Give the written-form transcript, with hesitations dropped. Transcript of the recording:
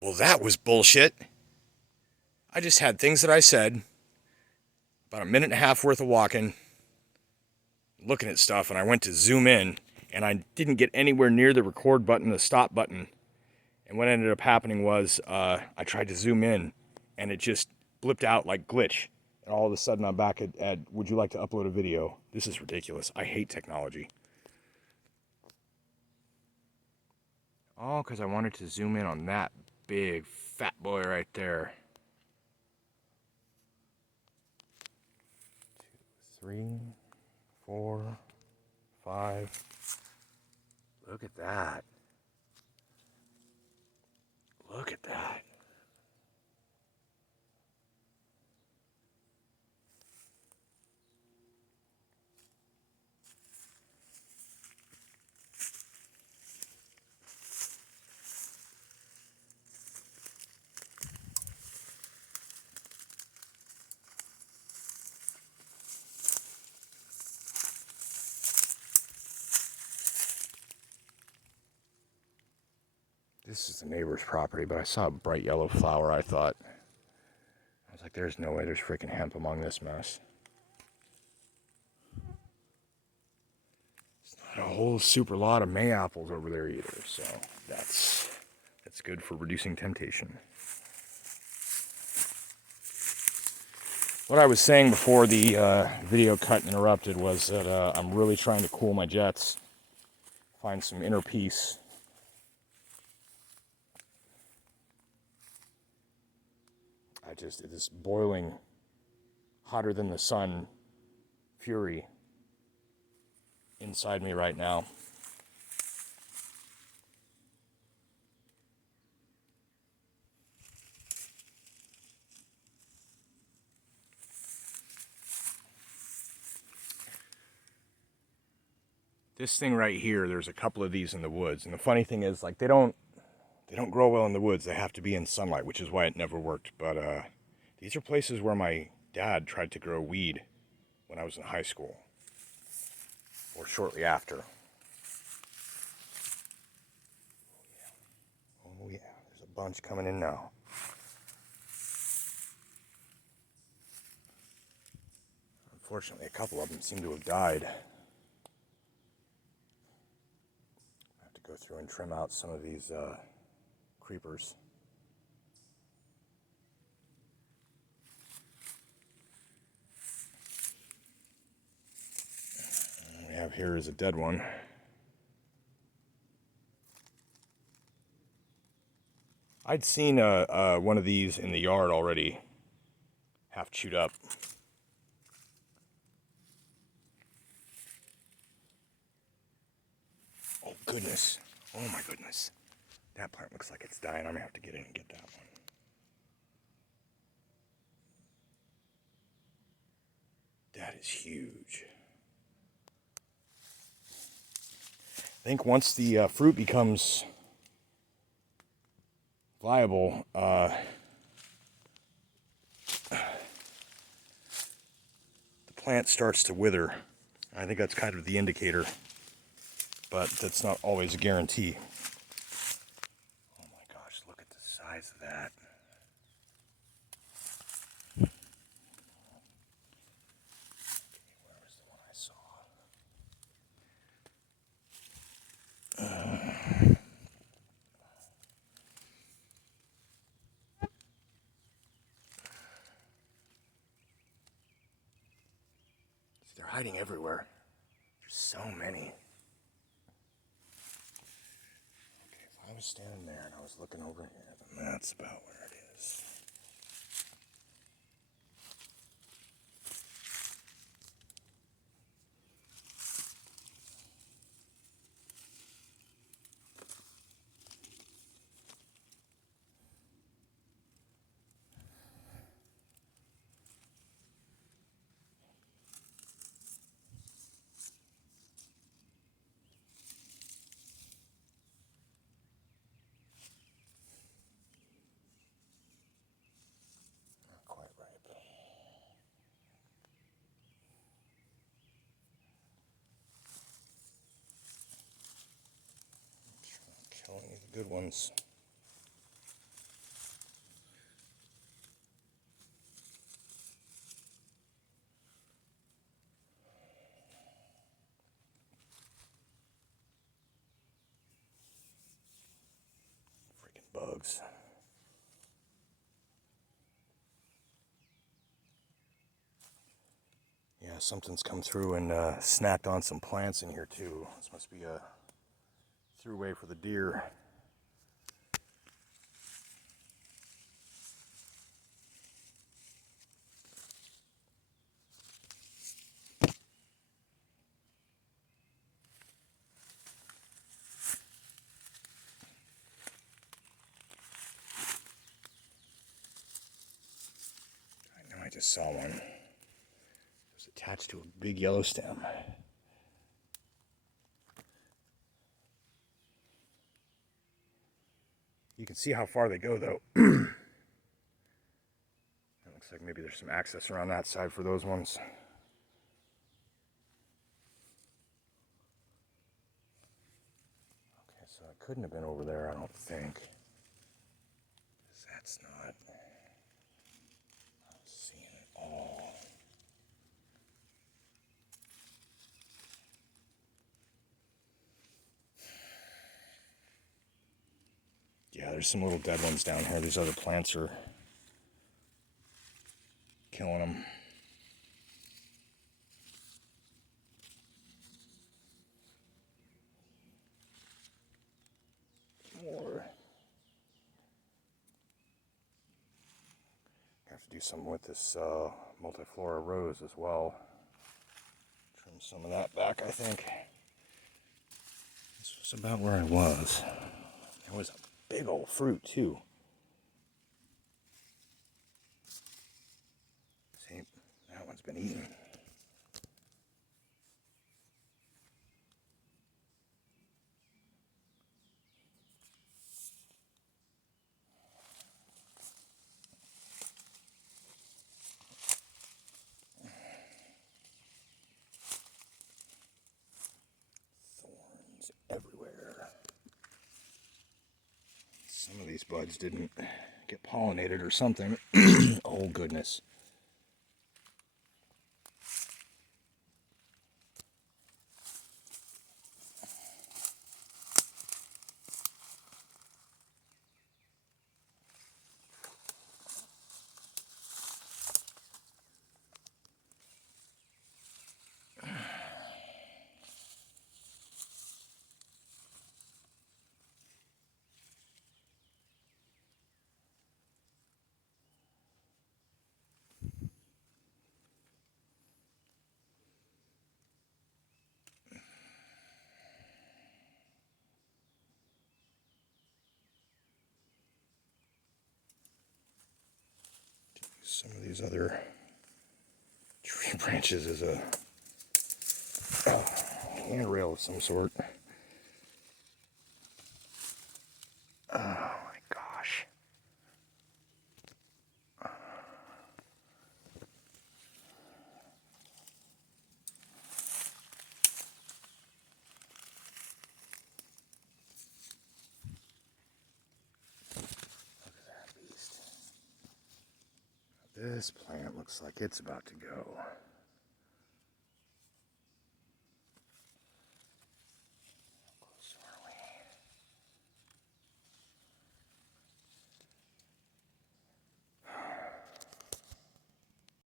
Well, that was bullshit. I just had things that I said, about a minute and a half worth of walking, looking at stuff, and I went to zoom in, and I didn't get anywhere near the record button, the stop button. And what ended up happening was I tried to zoom in, and it just blipped out like glitch. And all of a sudden, I'm back at would you like to upload a video? This is ridiculous. I hate technology. Oh, because I wanted to zoom in on that big fat boy right there. 3, 4, 5. Look at that. Look at that. This is the neighbor's property, but I saw a bright yellow flower. I was like, there's no way there's freaking hemp among this mess. It's not a whole super lot of May apples over there either, so that's good for reducing temptation. What I was saying before the video cut and interrupted was that I'm really trying to cool my jets, find some inner peace. This boiling, hotter than the sun fury inside me right now. This thing right here, there's a couple of these in the woods, and the funny thing is, like, they don't grow well in the woods. They have to be in sunlight, which is why it never worked. But these are places where my dad tried to grow weed when I was in high school, or shortly after. Oh yeah, there's a bunch coming in now. Unfortunately, a couple of them seem to have died. I have to go through and trim out some of these creepers. What we have here is a dead one. I'd seen one of these in the yard already, half chewed up. Oh goodness. Oh my goodness. That plant looks like it's dying. I'm gonna have to get in and get that one. That is huge. I think once the fruit becomes viable, the plant starts to wither. I think that's kind of the indicator, but that's not always a guarantee. Oh my gosh, look at the size of that. Where was the one I saw? They're hiding everywhere. There's so many. Okay, if I was standing there and I was looking over here, then that's about where it is. Not quite ripe. Killing the good ones. Freaking bugs. Yeah, something's come through and snacked on some plants in here too. This must be a throughway for the deer. I know I just saw one. It was attached to a big yellow stem. You can see how far they go though. It looks like maybe there's some access around that side for those ones. Okay, so it couldn't have been over there, I don't think. That's not seeing it all. Yeah, there's some little dead ones down here. These other plants are killing them. More. I have to do something with this multiflora rose as well. Trim some of that back, I think. This was about where I was. It was a big old fruit too. See, that one's been eaten. Thorns everywhere. Some of these buds didn't get pollinated or something. Oh goodness. Some of these other tree branches as a handrail of some sort. Oh my gosh. Look at that beast. This plant looks like it's about to go.